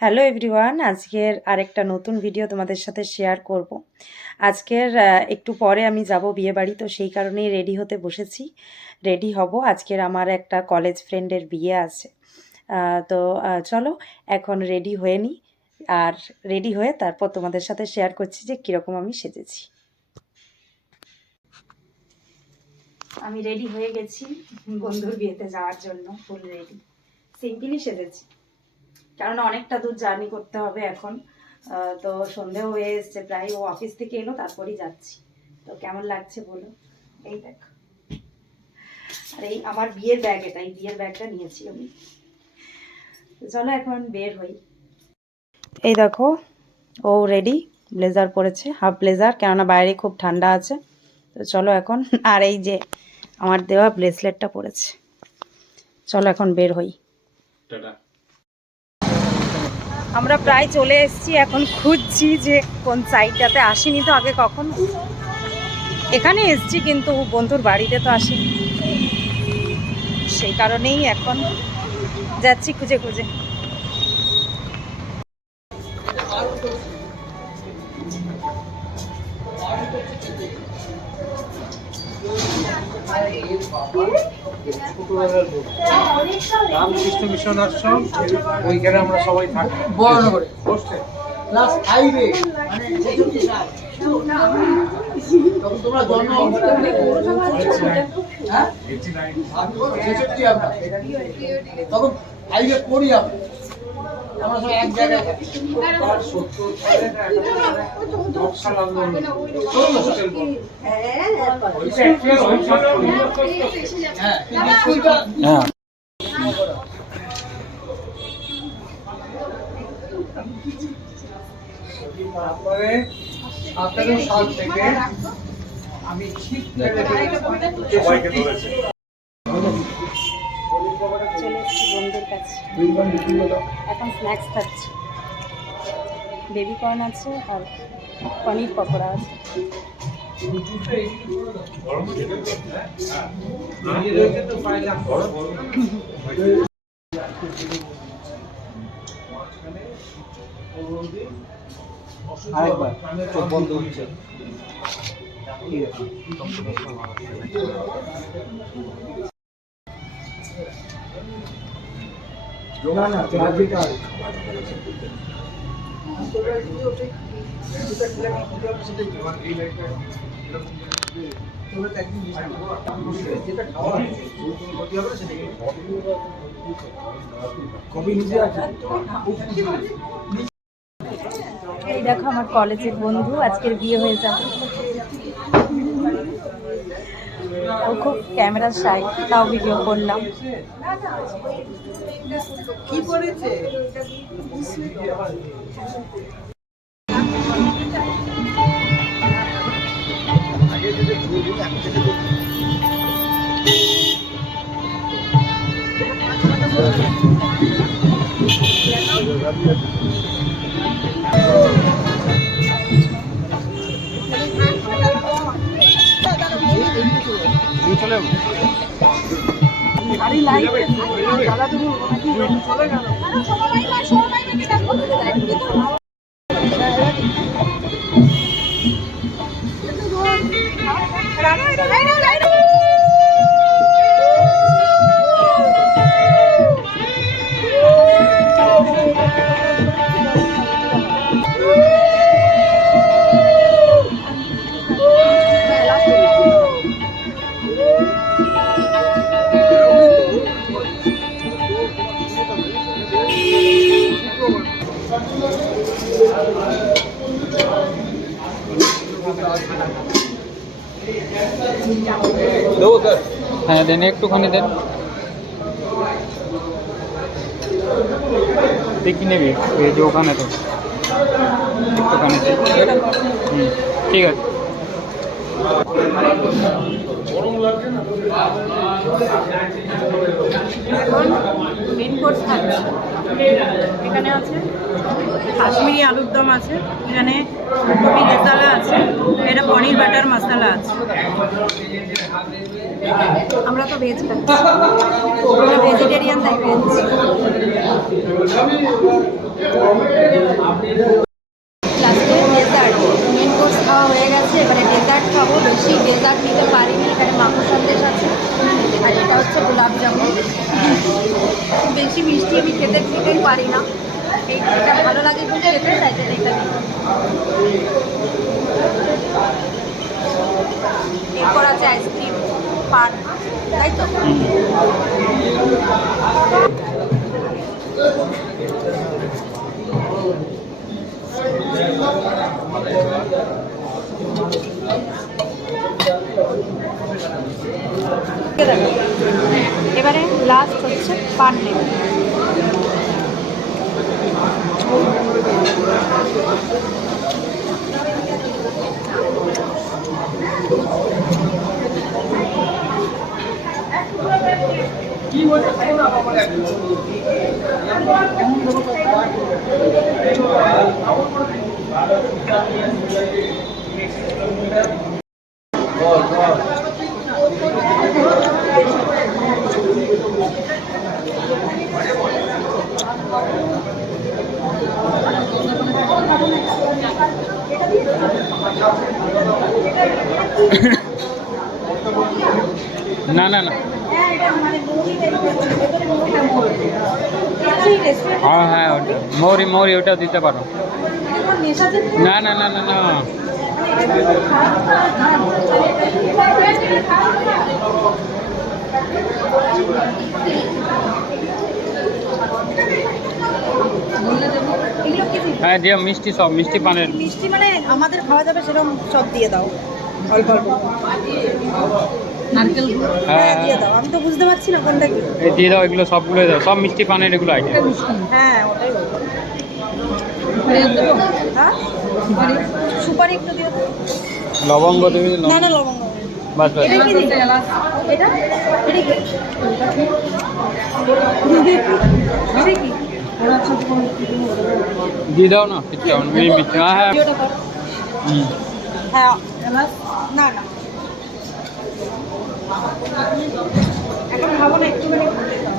Hello everyone, আজকের আরেকটা নতুন ভিডিও তোমাদের সাথে শেয়ার করব। আজকের একটু পরে আমি যাব বিয়েবাড়ি, তো সেই কারণেই রেডি হতে বসেছি। রেডি হব, আজকের আমার একটা কলেজ ফ্রেন্ডের বিয়ে আছে। তো চলো এখন রেডি হয়ে নিই, আর রেডি হয়ে তারপর তোমাদের সাথে শেয়ার করছি যে কীরকম আমি সেজেছি। আমি রেডি হয়ে গেছি বন্ধুর বিয়েতে যাওয়ার জন্য, ফুল রেডি। সিম্পলই সেজেছি, কারণ অনেকটা দূর জার্নি করতে হবে এখন। তো সন্ধেও হয়ে এসছে প্রায়, ও অফিস থেকে এলো তারপরেই যাচ্ছি। তো কেমন লাগছে বলো। এই দেখো, আর এই আমার বিয়ের ব্যাগ, এই বিয়ের ব্যাগটা নিয়েছি আমি। তো চলো এখন বের হই। এই দেখো, ও রেডি, ব্লেজার পরেছে, হাফ ব্লেজার, কেননা বাইরে খুব ঠান্ডা আছে। তো চলো এখন, আর এই যে আমার দেওয়া ব্রেসলেটটা পরেছে। চলো এখন বের হই। আমরা প্রায় চলে এসেছি, এখন খুঁজছি যে কোন সাইডটাতে। আসিনি তো আগে কখন, এখানে এসেছি কিন্তু বন্ধুর বাড়িতে তো আসিনি, সেই কারণেই এখন যাচ্ছি খুঁজে খুঁজে। রামকৃষ্ণ মিশন আশ্রম, ওইখানে আমরা সবাই থাকি বড়নগরে ক্লাস 5 এ, মানে 66 সাল তখন তোমরা জন্ম হ্যাঁ 89 আমরা তখন 5 এ পড়ি আমরা সব এক জায়গায় থাকি। 70 সালে নকশাল আন্দোলন হ্যাঁ। তারপরে 17 সাল থেকে আমি সবাইকে ধরেছি। চলে এসেছি বন্ধুর কাছে, এখন স্ন্যাক্স খাচ্ছি। বেবি কর্ন আছে আর পনির পকোড়া আছে। আরেকবার চোখ বন্ধ হচ্ছে। এই দেখো আমার কলেজের বন্ধু, আজকের বিয়ে হয়ে যাবে। ও খুব ক্যামেরা শাই, তাও ভিডিও করলাম। কি করেছে? চলে গাড়ি লাইট জ্বালা তুমি চলে গেল। হ্যাঁ দেন, একটুখানি দেন। দেখি নেবি এই যে ওখানে তো একটুখানি দেন। ঠিক আছে। এখন মেন কোর্স খাচ্ছি। এখানে আছে কাশ্মীরি আলুর দম আছে, এখানে ফুলকপি রেজালা আছে, এটা পনির বাটার মশলা আছে। আমরা তো ভেজ খাচ্ছি, আমরা ভেজিটেরিয়ান তাই ভেজ। লাস্টে ডেজার্ট, মেন কোর্স খাওয়া হয়ে গেছে, এবারে ডেজার্ট খাবো। বেশি ডেজার্ট নিতে পারিনি, এখানে মাখো সন্দেশ আছে আর এটা হচ্ছে গোলাপ জামুন। বেশি মিষ্টি আমি খেতেই পারি না, এটা ভালো লাগে কিন্তু খেতে, তাই জন্য এটা নিই। এরপর আছে আইসক্রিম, পান, তাই তো? এবারে লাস্ট হচ্ছে পান নেবে। না না না, হ্যাঁ হ্যাঁ, ওটা মৌরি মৌরি ওটা দিতে পারো। না না না না না, হ্যাঁ দিও মিষ্টি, সব মিষ্টি পানের। মিষ্টি মানে আমাদের খাওয়া যাবে সেরকম সব দিয়ে দাও, অল্প অল্প। নারকেল হ্যাঁ দিয়ে দাও, আমি তো বুঝতে পারছি না কোনটা কি। এই দিয়ে দাও, এগুলো সবগুলো দাও, সব মিষ্টি পানের এগুলো আইটেম। হ্যাঁ ওটাই বলবো। হ্যাঁ সুপারি একটু দিও তো। লবঙ্গ দেবে? না না লবঙ্গ, বাস বাস। এটা কি দিই? এটা এটা কি? এটা কি? দিয়ে দাও না কিছু, হ্যাঁ হ্যাঁ। ভিডিওটা কর। হুম। হ্যাঁ না না এখন খাবো না, একটুখানি খেতে দাও।